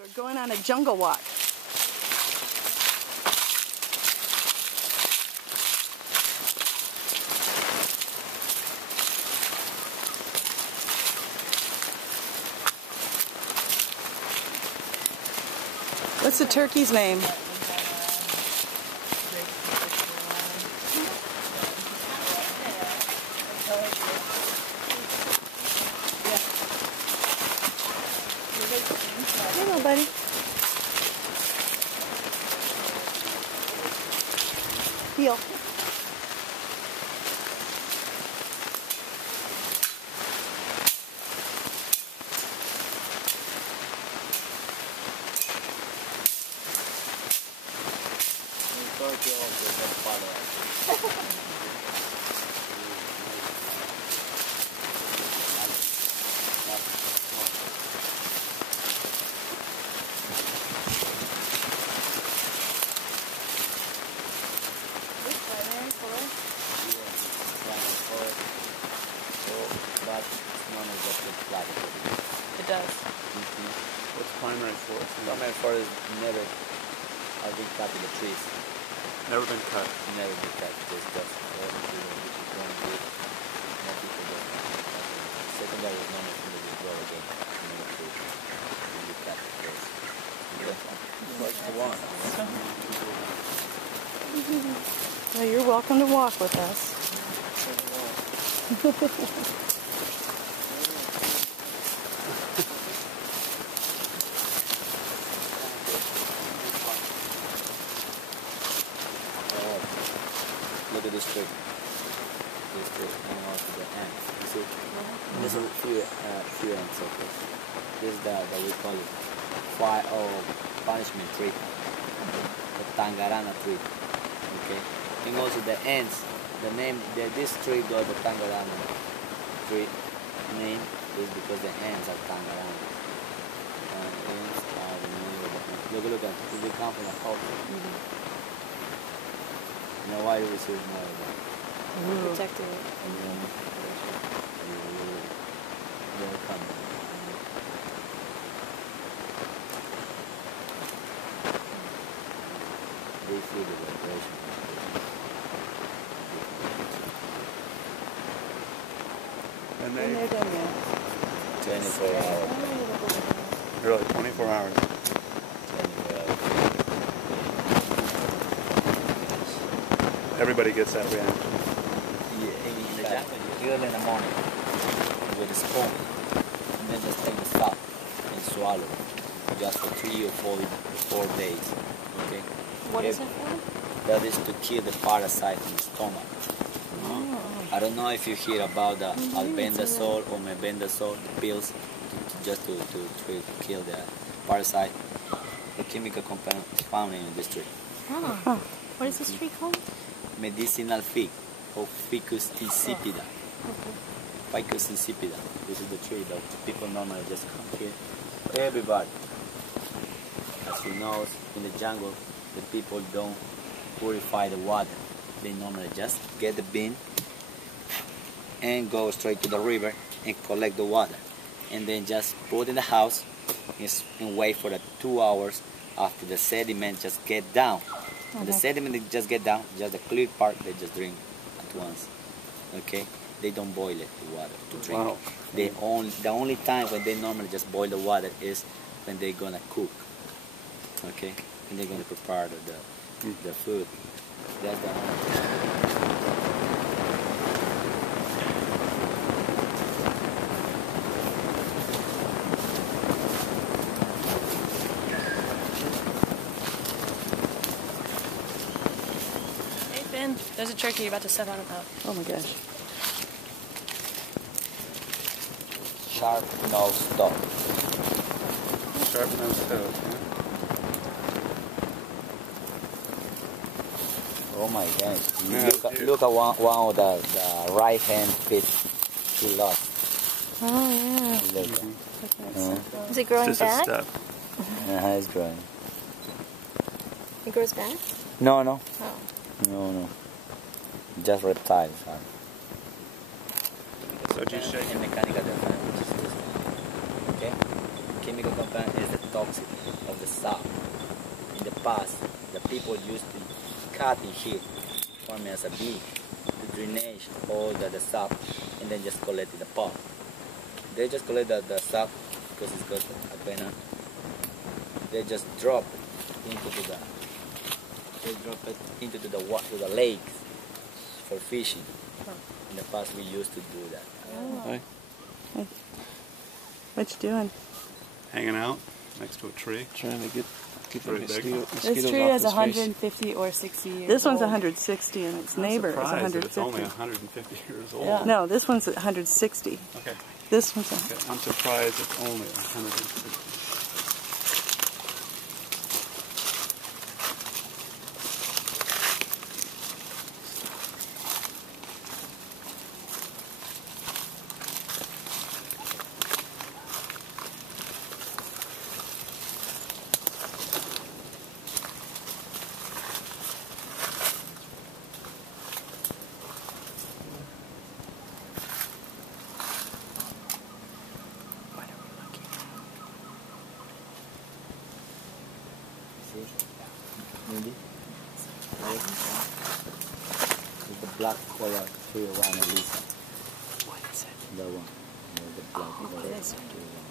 So we're going on a jungle walk. What's the turkey's name? Hello, buddy. Heel. It does. What's primary forest? Primary forest never have been cut in the trees. Never been cut. Never been cut. Just all the tree which is going big. Not people there. Secondary is normal to the grow again. Never tree. When you cut the trees. What's the one? Well, you're welcome to walk with us. Look at this tree. This tree hanging on to the ants. You see? There's a few ants of this. This is the we call it fire or punishment tree. The Tangarana tree. Okay? And also the ants, the name this tree got the Tangarana tree name is because the ants are Tangarana. Ants are the name of the ants. Look at it. They come from a culture. Now why do we see it more of that? Protecting it. They're coming. They feel the vibration. And And they're done yet. 24 hours. Really, 24 hours. 24 hours. Everybody gets that reaction. Yeah, early in the morning with a spoon, and then just take the stuff and swallow just for 3 or 4 days. Okay. What is it for? That is to kill the parasite in the stomach. I don't know if you hear about the albendazole or mebendazole, the pills to kill the parasite. The chemical compound is found in this tree. Oh. What is this tree called? Medicinal fig, or Ficus insipida. Ficus insipida. This is the tree that people normally just come here. Everybody. As you know, in the jungle, the people don't purify the water. They normally just get the bin and go straight to the river and collect the water. And then just put in the house and wait for the 2 hours after the sediment just get down. And the sediment they just get down, just the clear part they just drink at once. Okay? They don't boil it, the water, to drink. Wow. The only time when they normally just boil the water is when they're gonna cook. Okay? And they're gonna prepare the food. That's the only time. There's a turkey about to step on it. Oh my gosh. Sharp-nosed dog. Sharp-nosed toad, yeah. Oh my gosh. Yeah, look at one of the right hand feet he lost. Oh yeah. Look. Is it growing Just a back? step. It's growing. It grows back? No, no. Oh. No. Just reptiles. So do you shake And mechanical compound, which is this one. Okay? Chemical compound is the toxic. sap. In the past, the people used to cut in here, forming as a beak, to drainage all the sap, and then just collect in the pot. They just collect the sap because it's got a pena. They just drop it into the lakes for fishing. In the past, we used to do that. Hey, What you doing? hanging out next to a tree. Trying to get Very the big. mosquitoes This tree off is his face. 150 or 60 years This one's old. 160 and its neighbor is Surprised that it's only 150. 150 years old. Yeah. No, this one's at 160. Okay. This one's Okay, I'm surprised it's only 150. See? Maybe? It's the black color tree one, Lisa. What is it? That one. The black color tree one.